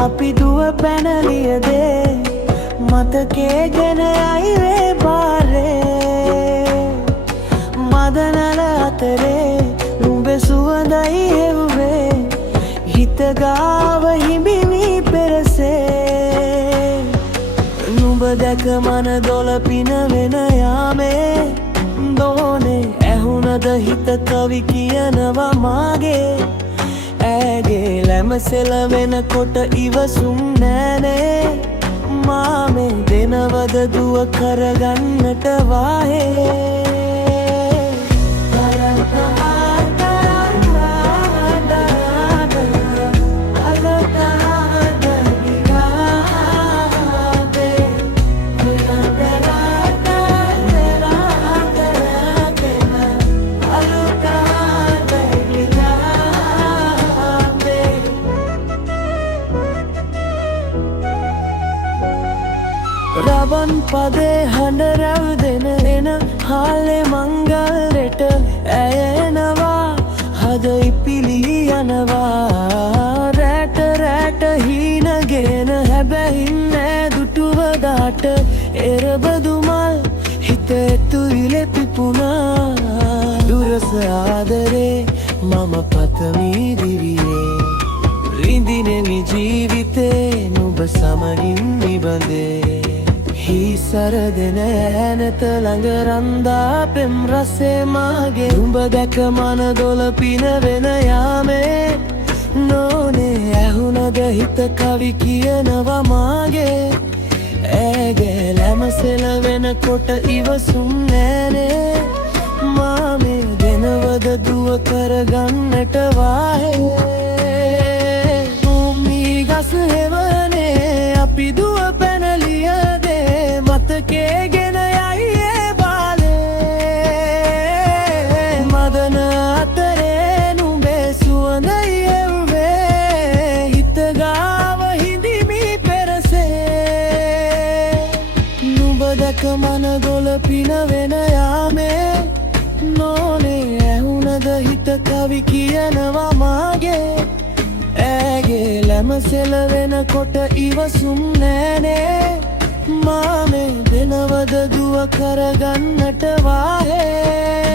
අපි දුව පැනලියදේ මතකේ ගෙන අයිවේ බාරේ මදනල අතරේ නුඹේ සුවඳයි හෙව්වේ හිතගාව හිඹිවී පෙරසේ නුඹ දැක මන දොළ පිනවෙන යාමේ දෝනේ ඇහුනද හිත කවි කියනවා මාගේ ඇගේ ලැමසෙල වෙනකොට ඉවසුම් නෑනේ මාමේ දෙනවද දුව කරගන්නට වාහේ රවන් පදේ හඬ රැව්දෙන එන හාලේ මංගල්ලෙට ඇයෙනවා හද ඉපිලී යනවා රැට රැට හීනගෙන හැබැහින්නෑ දුටුවදාට එරබදුමල් හිත එතුවිලෙ පිපුණා දුරස ආදරේ මම පතමී දිවියේ රිඳිනෙමි ජීවිතේ නුඹ සමගින් නිබඳේ හිසර දෙන ඇනත ළඟ රන්දා පෙම් රසේ මාගේ උඹ දැක මන දොළ පිනවෙන යාමේ නෝනේ ඇහුනද හිත කවි කියනවා මාගේ ඇගේ ලැමසෙල වෙනකොට ඉවසුම් නෑනේ මාමේ දෙනවද දුව කරගන්නට වාහේ මී ගස් හෙවනේ අපි දුව පැනලියදේ මතකේ ගෙන යයියේ බාලේ මදන අතරේ නුඹේ සුවඳයි එව්වේ හිතගාව හිඳිමි පෙරසේ නුඹ දැක මන දොළ පිනවෙන යාමේ නෝනේ ඇහුනද හිත කවි කියනවා මාගේ ඇගේ ලැමසෙල වෙනකොට ඉවසුම් නෑනේ මාමේ දෙනවද දුව කරගන්නට වාහේ